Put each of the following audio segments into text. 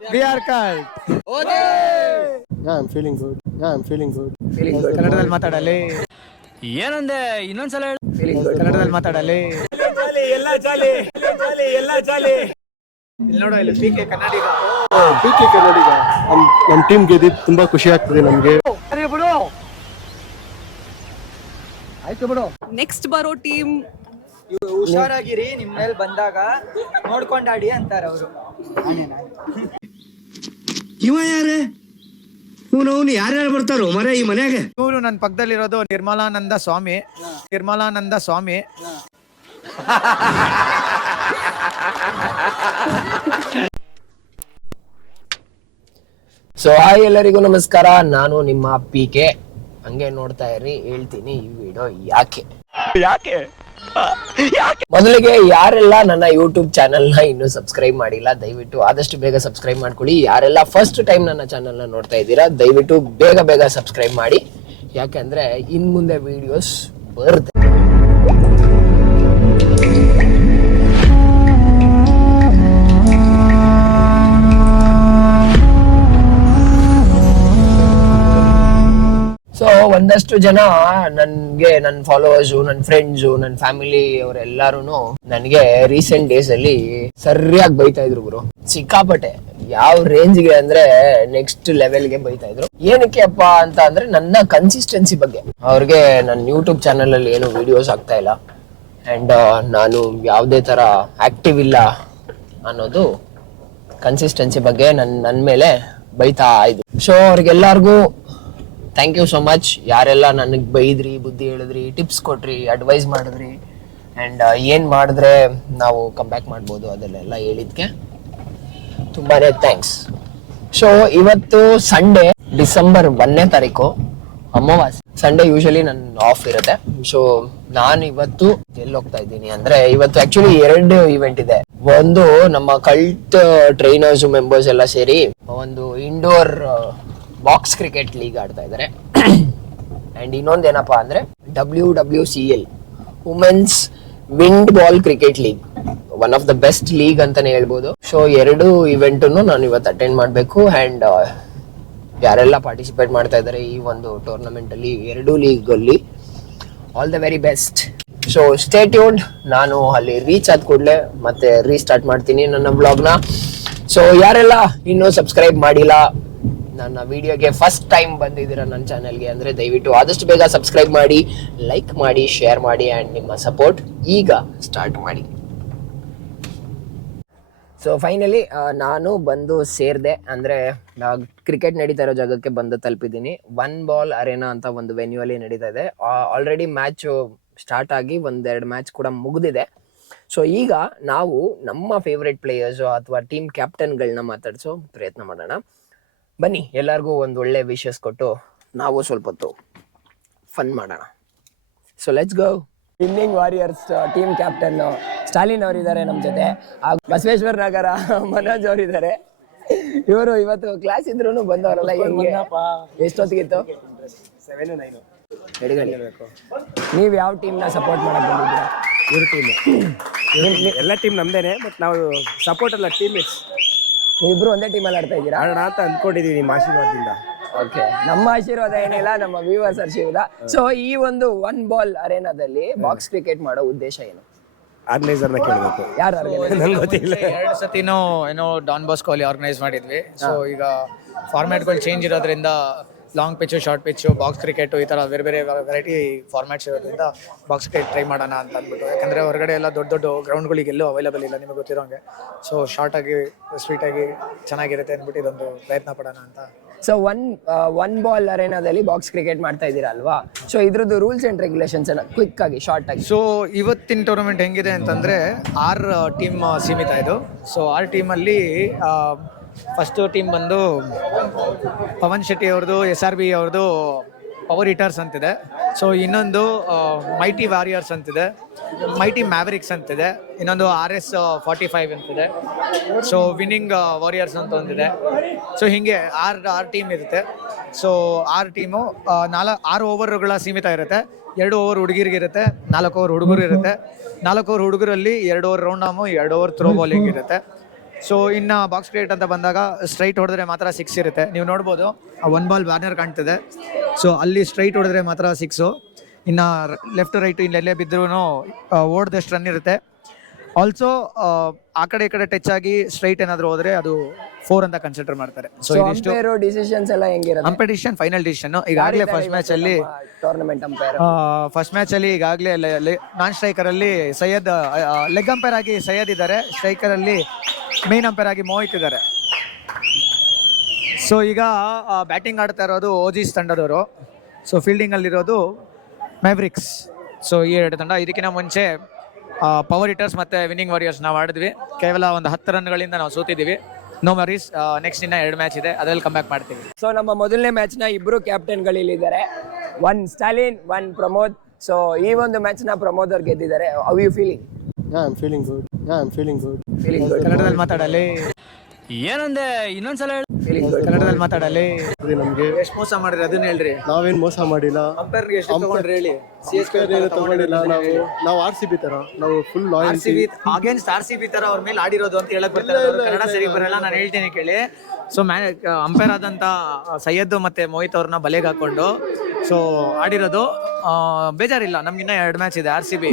We are cult. Okay. Yeah, I'm feeling good. ಕನ್ನಡದಲ್ಲಿ ಮಾತಾಡಲಿ. ಏನಂದೆ ಇನ್ನೊಂದ್ಸಲ ಹೇಳು. ಕನ್ನಡದಲ್ಲಿ ಮಾತಾಡಲಿ. ಇಲ್ಲಿ ನೋಡೋ ಇಲ್ಲಿ PK ಕನ್ನಡಿಗ. PK ಕನ್ನಡಿಗ. ನಮ್ಮ ಟೀಮ್ ಗೆದ್ದಿದ್ದು ತುಂಬಾ ಖುಷಿ ಆಗ್ತದೆ ನಮಗೆ. ಆಯ್ತು ಬಿಡು. ನೆಕ್ಸ್ಟ್ ಬರೋ ಟೀಮ್ ಹುಷಾರಾಗಿರಿ, ನಿಮ್ಮ ಮೇಲೆ ಬಂದಾಗ ನೋಡ್ಕೊಂಡಾಡಿ ಅಂತಾರೆ ಅವರು. ಇವ ಯಾರೇ ಇವನು ಯಾರ್ಯಾರು ಬರ್ತಾರೋ ಮರ ಈ ಮನ್ಯಾಗ? ಇವರು ನನ್ನ ಪಕ್ಕದಲ್ಲಿರೋದು ನಿರ್ಮಲಾನಂದ ಸ್ವಾಮಿ. ಸೊ ಹಾಯ್, ಎಲ್ಲರಿಗೂ ನಮಸ್ಕಾರ. ನಾನು ನಿಮ್ಮ PK. ಹಂಗೆ ನೋಡ್ತಾ ಇರಿ, ಹೇಳ್ತೀನಿ ಈ ವಿಡಿಯೋ ಯಾಕೆ. ಮೊದಲಿಗೆ ಯಾರೆಲ್ಲ ನನ್ನ ಯೂಟ್ಯೂಬ್ ಚಾನೆಲ್ ನ ಇನ್ನೂ ಸಬ್ಸ್ಕ್ರೈಬ್ ಮಾಡಿಲ್ಲ, ದಯವಿಟ್ಟು ಆದಷ್ಟು ಬೇಗ ಸಬ್ಸ್ಕ್ರೈಬ್ ಮಾಡ್ಕೊಳ್ಳಿ. ಯಾರೆಲ್ಲ ಫಸ್ಟ್ ಟೈಮ್ ನನ್ನ ಚಾನೆಲ್ ನ ನೋಡ್ತಾ ಇದ್ದೀರಾ, ದಯವಿಟ್ಟು ಬೇಗ ಸಬ್ಸ್ಕ್ರೈಬ್ ಮಾಡಿ. ಯಾಕೆಂದ್ರೆ ಇನ್ ಮುಂದೆ ವಿಡಿಯೋಸ್ ಬರುತ್ತೆ. ಸೊ ಒಂದಷ್ಟು ಜನ ನನ್ಗೆ, ನನ್ನ ಫಾಲೋವರ್ಸು, ನನ್ನ ಫ್ರೆಂಡ್ಸು, ನನ್ನ ಫ್ಯಾಮಿಲಿ ಅವರೆಲ್ಲಾರು ನನ್ಗೆ ರೀಸೆಂಟ್ ಡೇಸ್ ಅಲ್ಲಿ ಸರಿಯಾಗಿ ಬೈತಾ ಇದ್ರು ಗುರು, ಸಿಕ್ಕಾಪಟ್ಟೆ. ಯಾವ ರೇಂಜ್ಗೆ ಅಂದ್ರೆ ನೆಕ್ಸ್ಟ್ ಲೆವೆಲ್ಗೆ ಬೈತಾ ಇದ್ರು. ಏನಕ್ಕೆ ಅಪ್ಪ ಅಂತ ಅಂದ್ರೆ ನನ್ನ ಕನ್ಸಿಸ್ಟೆನ್ಸಿ ಬಗ್ಗೆ. ಅವ್ರಿಗೆ ನನ್ನ ಯೂಟ್ಯೂಬ್ ಚಾನಲ್ ಅಲ್ಲಿ ಏನು ವಿಡಿಯೋಸ್ ಆಗ್ತಾ ಇಲ್ಲ ಅಂಡ್ ನಾನು ಯಾವುದೇ ತರ ಆಕ್ಟಿವ್ ಇಲ್ಲ ಅನ್ನೋದು ಕನ್ಸಿಸ್ಟೆನ್ಸಿ ಬಗ್ಗೆ ನನ್ನ ಮೇಲೆ ಬೈತಾ ಇದ್ರು. ಸೊ ಅವ್ರಿಗೆಲ್ಲರಿಗೂ ಥ್ಯಾಂಕ್ ಯು ಸೋ ಮಚ್. ಯಾರೆಲ್ಲ ನನಗೆ ಬೈದ್ರಿ, ಬುದ್ಧಿ ಹೇಳಿದ್ರಿ, ಟಿಪ್ಸ್ ಕೊಟ್ರಿ, ಅಡ್ವೈಸ್ ಮಾಡಿದ್ರಿ ಆ್ಯಂಡ್ ಏನು ಮಾಡಿದ್ರೆ ನಾವು ಕಮ್ ಬ್ಯಾಕ್ ಮಾಡ್ಬೋದು ಅದನ್ನೆಲ್ಲ ಹೇಳಿದ್ಕೆ ತುಂಬಾನೇ ಥ್ಯಾಂಕ್ಸ್. ಸೊ ಇವತ್ತು ಸಂಡೇ, ಡಿಸೆಂಬರ್ 1ನೇ ತಾರೀಕು, ಅಮಾವಾಸ್ಯೆ. ಸಂಡೇ ಯೂಶಲಿ ನನ್ನ ಆಫ್ ಇರುತ್ತೆ. ಸೊ ನಾನು ಇವತ್ತು ಎಲ್ಲಿ ಹೋಗ್ತಾ ಇದ್ದೀನಿ ಅಂದ್ರೆ, ಇವತ್ತು ಆಕ್ಚುಲಿ 2 ಇವೆಂಟ್ ಇದೆ. ಒಂದು ನಮ್ಮ ಕಲ್ಟ್ ಟ್ರೈನರ್ಸ್ ಮೆಂಬರ್ಸ್ ಎಲ್ಲ ಸೇರಿ ಒಂದು ಇಂಡೋರ್ ಬಾಕ್ಸ್ ಕ್ರಿಕೆಟ್ ಲೀಗ್ ಆಡ್ತಾ ಇದ್ದಾರೆ. ಅಂಡ್ ಇನ್ನೊಂದೇನಪ್ಪ ಅಂದ್ರೆ WWCL women's wind ball cricket league, one of the best league ಅಂತಾನೆ ಹೇಳ್ಬೋದು. ಸೊ 2 ಇವೆಂಟನ್ನು ನಾನು ಇವತ್ತು ಅಟೆಂಡ್ ಮಾಡಬೇಕು. ಅಂಡ್ ಯಾರೆಲ್ಲ ಪಾರ್ಟಿಸಿಪೇಟ್ ಮಾಡ್ತಾ ಇದ್ದಾರೆ ಈ ಒಂದು ಟೂರ್ನಮೆಂಟ್ ಅಲ್ಲಿ, 2 ಲೀಗ್ ಅಲ್ಲಿ, all the very best. So stay tuned. ನಾನು ಅಲ್ಲಿ ರೀಚ್ ಆದ ಕೂಡಲೇ ಮತ್ತೆ ರೀಸ್ಟಾರ್ಟ್ ಮಾಡ್ತೀನಿ ನನ್ನ ಬ್ಲಾಗ್ನ. ಸೊ ಯಾರೆಲ್ಲ ಇನ್ನೂ ಸಬ್ಸ್ಕ್ರೈಬ್ ಮಾಡಿಲ್ಲ, ನನ್ನ ವಿಡಿಯೋಗೆ ಫಸ್ಟ್ ಟೈಮ್ ಬಂದಿದ್ದೀರಾ ನನ್ನ ಚಾನೆಲ್ಗೆ ಅಂದ್ರೆ, ದಯವಿಟ್ಟು ಆದಷ್ಟು ಬೇಗ ಸಬ್ಸ್ಕ್ರೈಬ್ ಮಾಡಿ, ಲೈಕ್ ಮಾಡಿ, ಶೇರ್ ಮಾಡಿ ಆ್ಯಂಡ್ ನಿಮ್ಮ ಸಪೋರ್ಟ್ ಈಗ ಸ್ಟಾರ್ಟ್ ಮಾಡಿ. ಸೊ ಫೈನಲಿ ನಾನು ಬಂದು ಸೇರಿದೆ, ಅಂದರೆ ಕ್ರಿಕೆಟ್ ನಡೀತಾ ಇರೋ ಜಾಗಕ್ಕೆ ಬಂದು ತಲುಪಿದ್ದೀನಿ. 1 ಬಾಲ್ ಅರೇನಾ ಅಂತ ಒಂದು ವೆನ್ಯೂ ಅಲ್ಲಿ ನಡೀತಾ ಇದೆ. ಆಲ್ರೆಡಿ ಮ್ಯಾಚು ಸ್ಟಾರ್ಟ್ ಆಗಿ 1-2 ಮ್ಯಾಚ್ ಕೂಡ ಮುಗಿದಿದೆ. ಸೊ ಈಗ ನಾವು ನಮ್ಮ ಫೇವ್ರೆಟ್ ಪ್ಲೇಯರ್ಸು ಅಥವಾ ಟೀಮ್ ಕ್ಯಾಪ್ಟನ್ಗಳನ್ನ ಮಾತಾಡಿಸೋ ಪ್ರಯತ್ನ ಮಾಡೋಣ. ಬನ್ನಿ, ಎಲ್ಲರಿಗೂ ಒಂದು ಒಳ್ಳೆ ವಿಶಸ್ ಕೊಟ್ಟು ನಾವು ಸ್ವಲ್ಪ ಹೊತ್ತು ಫನ್ ಮಾಡೋಣ. So let's go. Winning warriors team captain Stalin ಅವರಿದ್ದಾರೆ ನಮ್ಮ ಜೊತೆ. ಬಸವೇಶ್ವರ ನಗರ ಮನೋಜ್ ಅವರಿದ್ದಾರೆ. ಇವರು ಇವತ್ತು ಕ್ಲಾಸ್ ಇದ್ರು ಬಂದವರಲ್ಲ. ಎಷ್ಟೊತ್ತಿಗಿತ್ತು? 7-9. ನೀವು ಯಾವ ಟೀಮ್ನ ಸಪೋರ್ಟ್ ಮಾಡಕ್ ಬಂದಿದ್ದೀರಾ? ಇವ್ರ ಟೀಮ್, ಎಲ್ಲ ಟೀಮ್ ನಮ್ದೇನೆ, ಬಟ್ ನಾವು ಸಪೋರ್ಟ್ ಅಲ್ಲ, ಟೀಮ್ ಮೇಟ್ಸ್. ನೀವಿಬ್ರು ಒಂದೇ ಟೀಮಲ್ಲಿ ಆಡ್ತಾ ಇದ್ದೀರಾ? ಆಡೋಣ ಅಂತ ಅಂದ್ಕೊಂಡಿದ್ದೀವಿ ನಿಮ್ಮ ಆಶೀರ್ವಾದದಿಂದ. ಓಕೆ, ನಮ್ಮ ಆಶೀರ್ವಾದ ಏನಿಲ್ಲ, ನಮ್ಮ ವ್ಯೂವರ್ಸ್ ಆಶೀರ್ವಾದ. ಸೊ ಈ ಒಂದು 1 ಬಾಲ್ ಅರೇನಾದಲ್ಲಿ ಬಾಕ್ಸ್ ಕ್ರಿಕೆಟ್ ಮಾಡೋ ಉದ್ದೇಶ ಏನು? ಆರ್ಗನೈಸರ್ನ ಕೇಳಬೇಕು. ಯಾರು ಆರ್ಗನೈಸರ್? ನಂಗೆ ಗೊತ್ತಿಲ್ಲ. 2 ಸತಿನೂ ಏನೋ ಡಾನ್ ಬಾಸ್ಕೋ ಅಲ್ಲಿ ಆರ್ಗನೈಸ್ ಮಾಡಿದ್ವಿ. ಸೊ ಈಗ ಫಾರ್ಮ್ಯಾಟ್ಗಳು ಚೇಂಜ್ ಇರೋದ್ರಿಂದ long pitch, short pitch, box cricket, ಈ ಥರ ಬೇರೆ ಬೇರೆ ವೆರೈಟಿ ಫಾರ್ಮ್ಯಾಟ್ಸ್ ಇರೋದ್ರಿಂದ ಬಾಕ್ಸ್ ಕ್ರಿಕೆಟ್ ಟ್ರೈ ಮಾಡೋಣ ಅಂತ ಅಂದ್ಬಿಟ್ಟು. ಯಾಕಂದರೆ ಹೊರಗಡೆ ಎಲ್ಲ ದೊಡ್ಡ ದೊಡ್ಡ ಗ್ರೌಂಡ್ಗಳಿಗೆಲ್ಲೂ ಅವೈಲೇಬಲ್ ಇಲ್ಲ, ನಿಮಗೆ ಗೊತ್ತಿರೋಂಗೆ. ಸೊ ಶಾರ್ಟಾಗಿ, ಸ್ವೀಟಾಗಿ ಚೆನ್ನಾಗಿರುತ್ತೆ ಅಂದ್ಬಿಟ್ಟು ಇದೊಂದು ಪ್ರಯತ್ನ ಪಡೋಣ ಅಂತ. ಸೊ ಒನ್ ಬಾಲ್ ಅರೇನಾದಲ್ಲಿ ಬಾಕ್ಸ್ ಕ್ರಿಕೆಟ್ ಮಾಡ್ತಾ ಇದ್ದೀರಾ ಅಲ್ವಾ? ಸೊ ಇದ್ರದ್ದು ರೂಲ್ಸ್ ಅಂಡ್ ರೆಗ್ಯುಲೇಷನ್ಸ್ ಕ್ವಿಕ್ ಆಗಿ, ಶಾರ್ಟ್ ಆಗಿ. ಸೊ ಇವತ್ತಿನ ಟೂರ್ನಮೆಂಟ್ ಹೆಂಗಿದೆ ಅಂತಂದರೆ 6 ಟೀಮ್ ಸೀಮಿತ ಇದು. ಸೊ 6 ಟೀಮಲ್ಲಿ ಫಸ್ಟು ಟೀಮ್ ಬಂದು ಪವನ್ ಶೆಟ್ಟಿ ಅವ್ರದ್ದು, SRB ಅವ್ರದ್ದು ಪವರ್ ಹಿಟರ್ಸ್ ಅಂತಿದೆ. ಸೊ ಇನ್ನೊಂದು ಮೈಟಿ ವಾರಿಯರ್ಸ್ ಅಂತಿದೆ, ಮೈಟಿ ಮ್ಯಾವರಿಕ್ಸ್ ಅಂತಿದೆ, ಇನ್ನೊಂದು RS45 ಅಂತಿದೆ. ಸೊ ವಿನ್ನಿಂಗ್ ವಾರಿಯರ್ಸ್ ಅಂತ ಒಂದಿದೆ. ಸೊ ಹೀಗೆ 6 ಟೀಮ್ ಇರುತ್ತೆ. ಸೊ 6 ಟೀಮು 6 ಓವರ್ಗಳ ಸೀಮಿತ ಇರುತ್ತೆ. 2 ಓವರ್ ಹುಡುಗಿರಿಗಿರುತ್ತೆ, 4 ಓವರ್ ಹುಡುಗರು ಇರುತ್ತೆ. 4 ಓವರ್ ಹುಡುಗರಲ್ಲಿ 2 ಓವರ್ ರೌಂಡ್ ಆಮು, 2 ಓವರ್ ಥ್ರೋ ಬಾಲಿಂಗ್ ಇರುತ್ತೆ. ಸೊ ಇನ್ನು ಬಾಕ್ಸ್ ಕ್ರಿಕೆಟ್ ಅಂತ ಬಂದಾಗ ಸ್ಟ್ರೈಟ್ ಹೊಡೆದ್ರೆ ಮಾತ್ರ 6 ಇರುತ್ತೆ. ನೀವು ನೋಡ್ಬೋದು ಒನ್ ಬಾಲ್ ಬ್ಯಾನರ್ ಕಾಣ್ತಿದೆ. ಸೊ ಅಲ್ಲಿ ಸ್ಟ್ರೈಟ್ ಹೊಡೆದ್ರೆ ಮಾತ್ರ 6. ಇನ್ನು ಲೆಫ್ಟ್ ರೈಟು ಇಲ್ಲೆಲ್ಲೇ ಬಿದ್ದರೂ ಓಡ್ದಷ್ಟು ರನ್ ಇರುತ್ತೆ. ಆಲ್ಸೋ ಆ ಕಡೆ ಈ ಕಡೆ ಟಚ್ ಆಗಿ ಸ್ಟ್ರೈಟ್ ಏನಾದರೂ ಹೋದ್ರೆ ಅದು 4 ಅಂತ ಕನ್ಸಿಡರ್ ಮಾಡ್ತಾರೆ. ಸೊ ಇದಿಷ್ಟು ಡಿಸಿಷನ್ಸ್ ಎಲ್ಲ ಹೆಂಗಿರುತ್ತೆ? Competition final decision. ಈಗಾಗಲೇ ಫಸ್ಟ್ ಮ್ಯಾಚ್ ಅಲ್ಲಿ ಈಗಾಗಲೇ ನಾನ್ ಸ್ಟ್ರೈಕರ್ ಅಲ್ಲಿ ಸೈಯದ್ ಲೆಗ್ ಅಂಪೈರ್ ಆಗಿ ಸೈಯದ್ ಇದ್ದಾರೆ. ಸ್ಟ್ರೈಕರ್ ಅಲ್ಲಿ ಮೇನ್ ಅಂಪೈರ್ ಆಗಿ ಮೋಹಿತ್ ಇದ್ದಾರೆ. ಸೊ ಈಗ ಬ್ಯಾಟಿಂಗ್ ಆಡ್ತಾ ಇರೋದು ಓಜಿಸ್ ತಂಡದವರು. ಸೊ ಫೀಲ್ಡಿಂಗ್ ಅಲ್ಲಿರೋದು ಮ್ಯಾವ್ರಿಕ್ಸ್. ಸೊ ಈ 2 ತಂಡ. ಇದಕ್ಕಿಂತ ಮುಂಚೆ ಪವರ್ ಹಿಟರ್ಸ್ ಮತ್ತೆ ವಿನ್ನಿಂಗ್ ವಾರಿಯರ್ಸ್ ನಾವು ಆಡಿದ್ವಿ. ಕೇವಲ ಒಂದು 10 ರನ್ಗಳಿಂದ ನಾವು ಸೋತಿದ್ದೀವಿ. ನೋ ಮರೀಸ್, ನೆಕ್ಸ್ಟ್ ಇನ್ನ 2 ಮ್ಯಾಚ್ ಇದೆ, ಅದ್ರಲ್ಲಿ ಕಮ್ ಬ್ಯಾಕ್ ಮಾಡ್ತೀವಿ. ಸೊ ನಮ್ಮ ಮೊದಲನೇ ಮ್ಯಾಚ್ ನ ಇಬ್ರು ಕ್ಯಾಪ್ಟನ್ಗಳಿದ್ದಾರೆ, one Stalin, one Pramod. So ಈ ಒಂದು ಮ್ಯಾಚ್ ನ ಪ್ರಮೋದ್ ಅವ್ರು ಗೆದ್ದಿದ್ದಾರೆ. How you feeling? Feeling good. ಕನ್ನಡದಲ್ಲಿ ಮಾತಾಡಲಿ. ಏನಂದೆ ಇನ್ನೊಂದ್ಸಲ ಹೇಳು. ಕನ್ನಡದಲ್ಲಿ ಮಾತಾಡಲಿ. ನಮ್ಗೆ ಎಷ್ಟು ಮೋಸ ಮಾಡಿದ್ರಿ ಅದನ್ನ ಹೇಳ್ರಿ. ನಾವೇನ್ ಮೋಸ ಮಾಡಿಲ್ಲ, ಅಂಪೈರ್ಗೆ ಎಷ್ಟು ತಗೊಂಡ್ರಿ ಹೇಳಿ. ತಗೊಂಡಿಲ್ಲ. ನಾವು RCB ತರ ನಾವು ಫುಲ್ RCB ಅಗೇನ್ಸ್ಟ್ RCB ತರ ಅವ್ರ ಮೇಲೆ ಆಡಿರೋದು ಅಂತ ಹೇಳಕ್ ಬರ್ತಾರೆ. ಕನ್ನಡ ಸರಿ ಬರಲ್ಲ, ನಾನು ಹೇಳ್ತೀನಿ ಕೇಳಿ. ಸೊ ಅಂಪೈರ್ ಆದಂತ ಸೈಯದ್ ಮತ್ತೆ ಮೋಹಿತ್ ಅವ್ರನ್ನ ಬಲೆಗೆ ಹಾಕೊಂಡು ಸೊ ಆಡಿರೋದು. ಬೇಜಾರಿಲ್ಲ, ನಮ್ಗಿನ್ನ 2 ಮ್ಯಾಚ್ ಇದೆ. RCB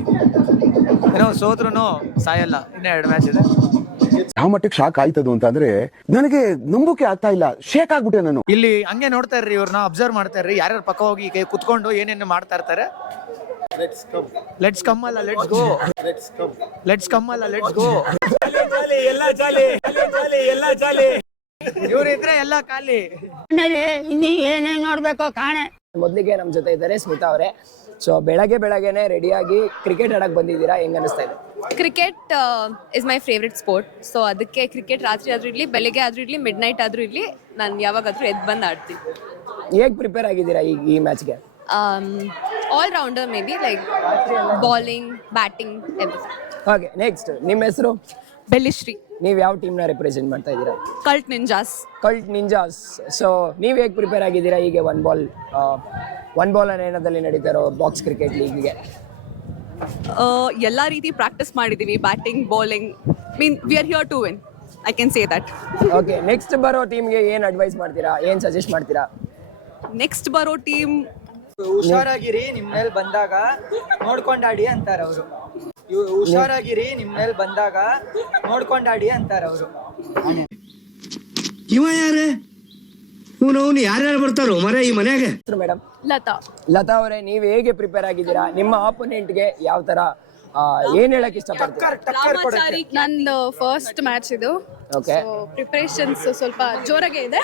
ಏನೋ ಸೋತ್ರು ಸಾಯಲ್ಲ, ಇನ್ನ 2 ಮ್ಯಾಚ್ ಇದೆ. ಯಾವ ಮಟ್ಟಕ್ಕೆ ಶಾಕ್ ಆಯ್ತದು ಅಂತಂದ್ರೆ ನನಗೆ ನಂಬೋಕೆ ಆಗ್ತಾ ಇಲ್ಲ, ಶೇಕ್ ಆಗ್ಬಿಟ್ಟೆ ನಾನು. ಇಲ್ಲಿ ಹಂಗೆ ನೋಡ್ತಾ ಇರ್ರಿ, ಇವ್ರನ್ನ ಅಬ್ಸರ್ವ್ ಮಾಡ್ತಾ ಇರ್ರಿ. ಯಾರ್ಯಾರು ಪಕ್ಕ ಹೋಗಿ ಕುತ್ಕೊಂಡು ಏನೇನು ಮಾಡ್ತಾ ಇರ್ತಾರೆ. ಲೆಟ್ಸ್ ಕಮ್ ಅಲ್ಲ ಲೆಟ್ಸ್ ಗೋ. ಲೆಟ್ಸ್ ಕಮ್ ಅಲ್ಲ ಲೆಟ್ಸ್ ಗೋ. ಇವ್ರಿದ್ರೆ ಎಲ್ಲ ಖಾಲಿ. ನೋಡ್ಬೇಕು ಕಾಣೆ. ಮೊದಲಿಗೆ ನಮ್ಮ ಜೊತೆ ಇದ್ದಾರೆ ಸ್ಮಿತಾ ಅವರೇ. ಸೊ ಬೆಳಗ್ಗೆನೆ ರೆಡಿಯಾಗಿ ಕ್ರಿಕೆಟ್ ಆಡಕ್ ಬಂದಿದ್ದೀರಾ, ಹೆಂಗ್ ಅನಿಸ್ತಾ ಇದೆ? Cricket is my favourite sport. So ಅದಕ್ಕೆ ಕ್ರಿಕೆಟ್ ರಾತ್ರಿ ಆದ್ರೂ ಇರಲಿ, ಬೆಳಗ್ಗೆ ಆದ್ರೂ ಇರಲಿ, ಮಿಡ್ ನೈಟ್ ಆದ್ರೂ ಇರಲಿ, ನಾನು ಯಾವಾಗಾದ್ರೂ ಎದ್ದು ಬಂದು ಆಡ್ತೀನಿ. ಹೇಗೆ ಪ್ರಿಪೇರ್ ಆಗಿದ್ದೀರಾ ಈ ಮ್ಯಾಚ್ಗೆ? All rounder maybe, like bowling, batting, everything. Okay, next ನಿಮ್ಮ ಹೆಸರು? ಬೆಲ್ಲಿಶ್ರೀ. ನೀವು ಯಾವ ಟೀಮ್ನ ರೆಪ್ರೆಸೆಂಟ್ ಮಾಡ್ತಾ ಇದ್ದೀರಾ? ಕಲ್ಟ್ ನಿಂಜಾಸ್. ಸೊ ನೀವು ಹೇಗೆ ಪ್ರಿಪೇರ್ ಆಗಿದ್ದೀರಾ ಹೀಗೆ ಒನ್ ಬಾಲ್ ಅರೇನಾದಲ್ಲಿ ನಡೀತಾ ಇರೋ ಬಾಕ್ಸ್ ಕ್ರಿಕೆಟ್ ಲೀಗ್ಗೆ? ಎಲ್ಲ ರೀತಿ ಪ್ರಾಕ್ಟೀಸ್ ಮಾಡಿದ್ದೀವಿ, batting, bowling. Mean we are here to win, I can say that. Okay, next ಬರೋ ಟೀಮ್ಗೆ ಏನು ಅಡ್ವೈಸ್ ಮಾಡ್ತೀರಾ, ಏನು ಸಜೆಸ್ಟ್ ಮಾಡ್ತೀರಾ? ನೆಕ್ಸ್ಟ್ ಬರೋ ಟೀಮ್ ಹುಷಾರಾಗಿರಿ, ನಿಮ್ಮ ಮೇಲೆ ಬಂದಾಗ ನೋಡ್ಕೊಂಡಾಡಿ ಅಂತಾರೆ ಅವರು. ಹುಷಾರಾಗಿರಿ, ನಿಮ್ಮ ಮೇಲೆ ಬಂದಾಗ ನೋಡ್ಕೊಂಡಾಡಿ ಅಂತಾರೆ ಅವರು. ಇವ ಯಾರೇ ಅವನು ಯಾರ್ಯಾರು ಬರ್ತಾರೋ ಮರ ಈ ಮನ್ಯಾಗ? ಮೇಡಮ್ ಲತಾ ಅವರೇ, ನೀವು ಹೇಗೆ ಪ್ರಿಪೇರ್ ಆಗಿದ್ದೀರಾ? ನಿಮ್ಮ ಆಪೋನೆಂಟ್ಗೆ ಯಾವ ತರ ಏನ್ ಹೇಳಕ್ ಇಷ್ಟಪಡ್ತೀರಾ? ನಂದು ಫಸ್ಟ್ ಮ್ಯಾಚ್ ಇದು. ಓಕೆ, ಪ್ರಿಪರೇಷನ್ಸ್ ಸ್ವಲ್ಪ ಜೋರಾಗೆ ಇದೆ.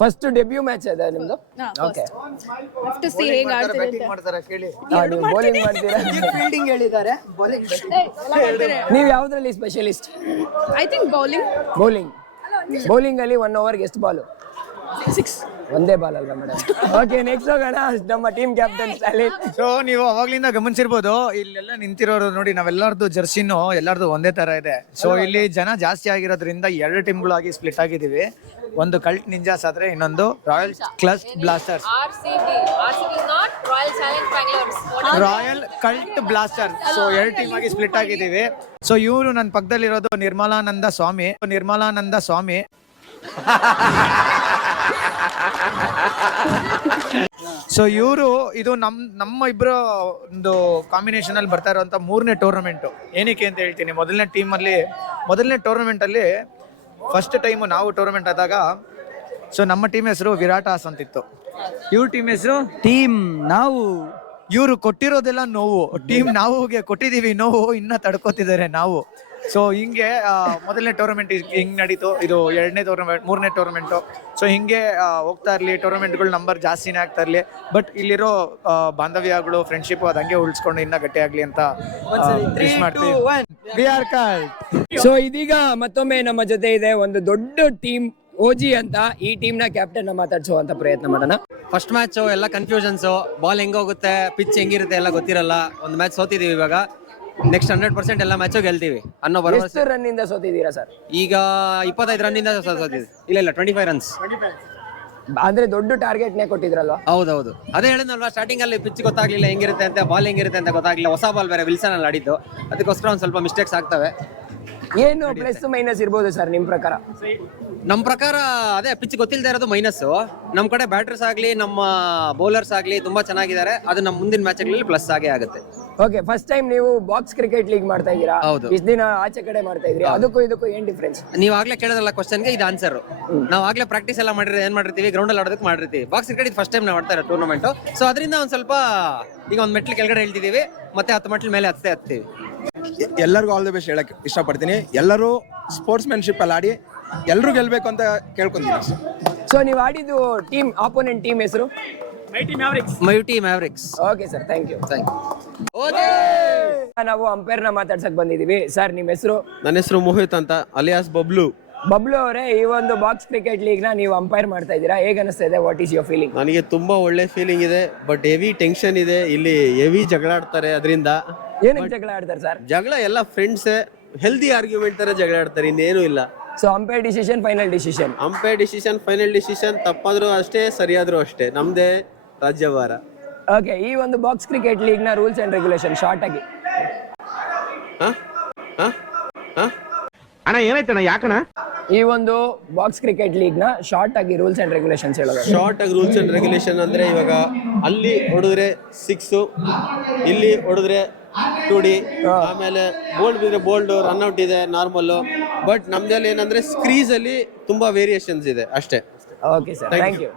ಫಸ್ಟ್ ಡೆಬ್ಯೂ ಮ್ಯಾಚ್ ಇದೆ ನಿಮ್ದು? ಓಕೆ, ಟು ಸಿ ಹೇಗೆ ಆಡ್ತೀರಿ ಅಂತ. ಮಾಡ್ತಾರ ಕೇಳಿ. ನೀವು ಬೌಲಿಂಗ್ ಮಾಡ್ತೀರಾ? ಫೀಲ್ಡಿಂಗ್ ಹೇಳಿದ್ದಾರೆ, ನೀವು ಯಾವ್ದ್ರಲ್ಲಿ specialist? I think bowling. Bowling ಅಲ್ಲಿ 1 ಓವರ್ಗೆ ಎಷ್ಟು ಬಾಲು? 6. ಒಂದೇ ಬಾಲ್ ಅಲ್ವಾ ಮೇಡಮ್? ಓಕೆ, ನೆಕ್ಸ್ಟ್ ಹೋಗೋಣ. ನಮ್ಮ ಟೀಮ್ ಕ್ಯಾಪ್ಟನ್ ಸ್ಟಾಲಿನ್. ಸೊ ನೀವು ಅವಾಗ್ಲಿಂದ ಗಮನಿಸಿರ್ಬೋದು, ಇಲ್ಲೆಲ್ಲ ನಿಂತಿರೋರು ನೋಡಿ, ನಾವೆಲ್ಲರದು ಜರ್ಸಿನೂ ಎಲ್ಲರದು ಒಂದೇ ತರ ಇದೆ. ಸೊ ಇಲ್ಲಿ ಜನ ಜಾಸ್ತಿ ಆಗಿರೋದ್ರಿಂದ 2 ಟೀಮ್ಗಳಾಗಿ ಸ್ಪ್ಲಿಟ್ ಆಗಿದ್ದೀವಿ. ಒಂದು ಕಲ್ಟ್ ನಿಂಜಾಸ್ ಆದ್ರೆ ಇನ್ನೊಂದು Royal Cult Blasters. Royal Cult Blaster. So 2 team ಆಗಿ ಸ್ಪ್ಲಿಟ್ ಆಗಿದ್ದೀವಿ. ಸೊ ಇವರು ನನ್ನ ಪಕ್ಕದಲ್ಲಿರೋದು ನಿರ್ಮಲಾನಂದ ಸ್ವಾಮಿ. ಸೊ ಇವರು ಇದು ನಮ್ಮ ಇಬ್ಬರ ಒಂದು ಕಾಂಬಿನೇಷನ್ ಅಲ್ಲಿ ಬರ್ತಾ ಇರುವಂತ 3ನೇ ಟೂರ್ನಮೆಂಟ್. ಏನಕ್ಕೆ ಅಂತ ಹೇಳ್ತೀನಿ. ಮೊದಲನೇ ಟೂರ್ನಮೆಂಟ್ ಅಲ್ಲಿ ಫಸ್ಟ್ ಟೈಮ್ ನಾವು ಟೂರ್ನಮೆಂಟ್ ಆದಾಗ ಸೊ ನಮ್ಮ ಟೀಮ್ ಹೆಸರು ವಿರಾಟಾಸ್ ಅಂತಿತ್ತು. ಇವ್ರ ಟೀಮ್ ಹೆಸರು ಟೀಮ್ ನಾವು. ಇವರು ಕೊಟ್ಟಿರೋದೆಲ್ಲ ನೋವು, ಟೀಮ್ ನಾವುಗೆ ಕೊಟ್ಟಿದೀವಿ ನೋವು, ಇನ್ನ ತಡ್ಕೋತಿದ್ದಾರೆ ನಾವು. ಸೊ ಹಿಂಗೆ ಮೊದಲನೇ ಟೂರ್ನಮೆಂಟ್ ಹಿಂಗ್ ನಡೀತು. ಇದು 2ನೇ ಟೂರ್ನಮೆಂಟ್, 3ನೇ ಟೂರ್ನಮೆಂಟು. ಸೊ ಹಿಂಗೆ ಹೋಗ್ತಾ ಇರಲಿ, ಟೂರ್ನಮೆಂಟ್ಗಳು ನಂಬರ್ ಜಾಸ್ತಿನೇ ಆಗ್ತಾ ಇರಲಿ. ಬಟ್ ಇಲ್ಲಿರೋ ಬಾಂಧವ್ಯಗಳು, ಫ್ರೆಂಡ್ಶಿಪ್ ಅದು ಹಂಗೆ ಉಳಿಸ್ಕೊಂಡು ಇನ್ನ ಗಟ್ಟಿ ಆಗ್ಲಿ ಅಂತ ವಿಶ್ ಮಾಡ್ತೀವಿ. We are cult. ಸೊ ಇದೀಗ ಮತ್ತೊಮ್ಮೆ ನಮ್ಮ ಜೊತೆ ಇದೆ ಒಂದು ದೊಡ್ಡ ಟೀಮ್ ಓಜಿ ಅಂತ. ಈ ಟೀಮ್ ನ ಕ್ಯಾಪ್ಟನ್ ಮಾತಾಡ್ಸುವಂತ ಪ್ರಯತ್ನ ಮಾಡೋಣ. ಫಸ್ಟ್ ಮ್ಯಾಚ್ ಎಲ್ಲ ಕನ್ಫ್ಯೂಷನ್ಸ್, ಬಾಲ್ ಹೆಂಗೋಗುತ್ತೆ, ಪಿಚ್ ಹೆಂಗಿರುತ್ತೆ ಎಲ್ಲ ಗೊತ್ತಿರಲ್ಲ. ಒಂದು ಮ್ಯಾಚ್ ಸೋತಿದೀವಿ, ಇವಾಗ ನೆಕ್ಸ್ಟ್ 100% ಎಲ್ಲ ಮ್ಯಾಚು ಗೆಲ್ತೀವಿ ಅನ್ನೋ ಭರವಸೆ. ಎಷ್ಟು ರನ್ ಇಂದ ಸೋತಿದ್ದೀರಾ ಸರ್? ಈಗ 25 ರನ್ನಿಂದ ಸೋತಿದ್ವಿ. ಇಲ್ಲ 25 ರನ್ಸ್. ಅಂದ್ರೆ ದೊಡ್ಡ ಟಾರ್ಗೆಟ್ ನೇ ಕೊಟ್ಟಿದ್ರಲ್ವಾ? ಹೌದೌದು, ಅದೇ ಹೇಳಿದ್ನಲ್ವಾ, ಸ್ಟಾರ್ಟಿಂಗ್ ಅಲ್ಲಿ ಪಿಚ್ ಗೊತ್ತಾಗ್ಲಿಲ್ಲ ಹೆಂಗಿರುತ್ತೆ ಅಂತ, ಬಾಲ್ ಹೆಂಗಿರುತ್ತೆ ಅಂತ ಗೊತ್ತಾಗ್ಲಿಲ್ಲ. ಹೊಸ ಬಾಲ್ ಬೇರೆ ವಿಲ್ಸನ್ ಅಲ್ಲಿ ಆಡಿದ್ದು, ಅದಕ್ಕೋಸ್ಕರ ಒಂದ್ ಸ್ವಲ್ಪ ಮಿಸ್ಟೇಕ್ಸ್ ಆಗ್ತವೆ. ಏನು ಪ್ಲಸ್ ಮೈನಸ್ ಇರ್ಬೋದು ಸರ್ ನಿಮ್ ಪ್ರಕಾರ? ನಮ್ಮ ಪ್ರಕಾರ ಅದೇ ಪಿಚ್ ಗೊತ್ತಿಲ್ಲದೆ ಇರೋದು ಮೈನಸ್. ನಮ್ಮ ಕಡೆ ಬ್ಯಾಟರ್ಸ್ ಆಗ್ಲಿ ನಮ್ಮ ಬೌಲರ್ಸ್ ಆಗ್ಲಿ ತುಂಬಾ ಚೆನ್ನಾಗಿದ್ದಾರೆ. ಅದು ನಮ್ಮ ಮುಂದಿನ ಮ್ಯಾಚ್ಗಳಲ್ಲಿ ಪ್ಲಸ್ ಆಗೇ ಆಗುತ್ತೆ. ಓಕೆ, ಫಸ್ಟ್ ಟೈಮ್ ನೀವು ಬಾಕ್ಸ್ ಕ್ರಿಕೆಟ್ ಲೀಗ್ ಮಾಡ್ತಾ ಇದ್ದೀರಾ, ಹೌದು. ಇಷ್ಟ ದಿನ ಆಚೆ ಕಡೆ ಮಾಡ್ತಾ ಇದ್ರಿ, ಅದಕ್ಕೂ ಇದಕ್ಕೂ ಏನ್ ಡಿಫ್ರೆನ್ಸ್? ನೀವ್ ಆಗ್ಲೇ ಕೇಳೋದಲ್ಲ ಕ್ವಶನ್ಗೆ ಇದು ಆನ್ಸರ್. ನಾವು ಆಗ್ಲೇ ಪ್ರಾಕ್ಟೀಸ್ ಎಲ್ಲ ಏನ್ ಮಾಡಿರ್ತೀವಿ, ಗ್ರೌಂಡ್ ಅಲ್ಲಿ ಆಡೋದಕ್ಕೆ ಮಾಡಿರ್ತೀವಿ. ಬಾಕ್ಸ್ ಕ್ರಿಕೆಟ್ ಇದು ಫಸ್ಟ್ ಟೈಮ್ ನಾವು ಆಡ್ತಾ ಇರೋ ಟೂರ್ನಮೆಂಟ್. ಸೊ ಅದರಿಂದ ಒಂದ್ ಸ್ವಲ್ಪ ಈಗ ಒಂದ್ ಮೆಟ್ಲು ಕೆಳಗಡೆ ಹೇಳ್ತಿದೀವಿ, ಮತ್ತೆ 10 ಮೆಟ್ಲು ಮೇಲೆ ಹತ್ತೀವಿ. ಎಲ್ಲರಿಗೂ ಆಲ್ ದಿ ಬೆಸ್ಟ್ ಹೇಳಕ್ ಇಷ್ಟಪಡ್ತೀನಿ. ಎಲ್ಲರೂ ಸ್ಪೋರ್ಟ್ಸ್ ಮ್ಯಾನ್ಶಿಪ್ ಅಲ್ಲಿ ಆಡಿ ಎಲ್ಲರೂ ಗೆಲ್ಬೇಕು ಅಂತ ಕೇಳ್ಕೊಂತೀನಿ. ಸೊ ನೀವು ಆಡಿದ್ದು ಟೀಮ್, ಆಪೋನೆಂಟ್ ಟೀಮ್ ಹೆಸರು? Mighty Mavericks. Okay sir, thank you. Okay, ನಾವು ಅಂಪೈರ್ ನ ಮಾತಾಡ್ಸಕ್ ಬಂದಿದೀವಿ. ಸರ್ ನಿಮ್ಮ ಹೆಸರು? ನನ್ನ ಹೆಸರು ಮೋಹಿತ್ ಅಂತ, ಅಲಿಯಾಸ್ ಬಬ್ಲು. ಬಬ್ಲು ಅವರೇ, ಈ ಒಂದು ಬಾಕ್ಸ್ ಕ್ರಿಕೆಟ್ ಲೀಗ್ ನ ನೀವು ಅಂಪೈರ್ ಮಾಡ್ತಾ ಇದ್ದೀರಾ, ಹೇಗೆ ಅನಿಸ್ತಾ ಇದೆ? What is your feeling? ನನಗೆ ತುಂಬಾ ಒಳ್ಳೆ ಫೀಲಿಂಗ್ ಇದೆ, ಬಟ್ ಹೆವಿ ಟೆನ್ಷನ್ ಇದೆ. ಇಲ್ಲಿ ಹೆವಿ ಜಗಳ ಆಡ್ತಾರೆ. ಅದರಿಂದ ಏನಕ್ಕೆ ಜಗಳ ಆಡ್ತಾರೆ ಸರ್? ಜಗಳ ಎಲ್ಲ ಫ್ರೆಂಡ್ಸ್ ಹೆಲ್ದಿ ಆರ್ಗ್ಯುಮೆಂಟ್ ತರ ಜಗಳ ಆಡ್ತಾರೆ, ಇನ್ನೇನು ಇಲ್ಲ. So umpire decision, final decision? Umpire decision, final decision. ತಪ್ಪಾದ್ರೂ ಅಷ್ಟೇ, ಸರಿಯಾದ್ರೂ ಅಷ್ಟೇ, ನಮ್ದೇ ರಾಜ್ಯಭಾರ. ಓಕೆ, ಈ ಒಂದು ಬಾಕ್ಸ್ ಕ್ರಿಕೆಟ್ ಲೀಗ್ ನ ರೂಲ್ಸ್ ಅಂಡ್ ರೆಗ್ಯುಲೇಷನ್ ಶಾರ್ಟ್ ಆಗಿ? ಅಣ್ಣ ಏನಾಯ್ತಣ್ಣ, ಯಾಕಣ್ಣ? ಈ ಒಂದು ಬಾಕ್ಸ್ ಕ್ರಿಕೆಟ್ ಲೀಗ್ ನ ಶಾರ್ಟ್ ಆಗಿ ರೂಲ್ಸ್ ಅಂಡ್ ರೆಗ್ಯುಲೇಷನ್ಸ್ ಹೇಳೋದು? ಶಾರ್ಟ್ ಆಗಿ ರೂಲ್ಸ್ ಅಂಡ್ ರೆಗ್ಯುಲೇಷನ್ ಅಂದ್ರೆ, ಇವಾಗ ಅಲ್ಲಿ ಹೊಡೆದ್ರೆ 6, ಇಲ್ಲಿ ಹೊಡೆದ್ರೆ 2D, ಆಮೇಲೆ ಬೋಲ್ಡ್ ಬಿದ್ರೆ ಬೋಲ್ಡ್, ರನ್ಔಟ್ ಇದೆ ನಾರ್ಮಲ್. ಬಟ್ ನಮ್ದಲ್ಲಿ ಏನಂದ್ರೆ ಸ್ಕ್ರೀಸ್ ಅಲ್ಲಿ ತುಂಬಾ ವೇರಿಯೇಷನ್ಸ್ ಇದೆ ಅಷ್ಟೇ. Okay sir, thank you.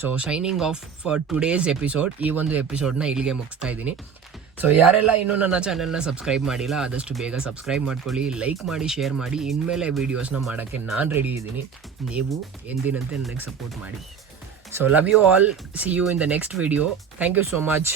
So signing off for today's episode. ಈ ಒಂದು ಎಪಿಸೋಡ್ನ ಇಲ್ಲಿಗೆ ಮುಗಿಸ್ತಾ ಇದ್ದೀನಿ. ಸೊ ಯಾರೆಲ್ಲ ಇನ್ನೂ ನನ್ನ ಚಾನೆಲ್ನ ಸಬ್ಸ್ಕ್ರೈಬ್ ಮಾಡಿಲ್ಲ, ಆದಷ್ಟು ಬೇಗ ಸಬ್ಸ್ಕ್ರೈಬ್ ಮಾಡ್ಕೊಳ್ಳಿ, ಲೈಕ್ ಮಾಡಿ, ಶೇರ್ ಮಾಡಿ. ಇನ್ಮೇಲೆ ವೀಡಿಯೋಸ್ನ ಮಾಡೋಕ್ಕೆ ನಾನು ರೆಡಿ ಇದ್ದೀನಿ. ನೀವು ಎಂದಿನಂತೆ ನನಗೆ ಸಪೋರ್ಟ್ ಮಾಡಿ. So love you all. See you in the next video. Thank you so much.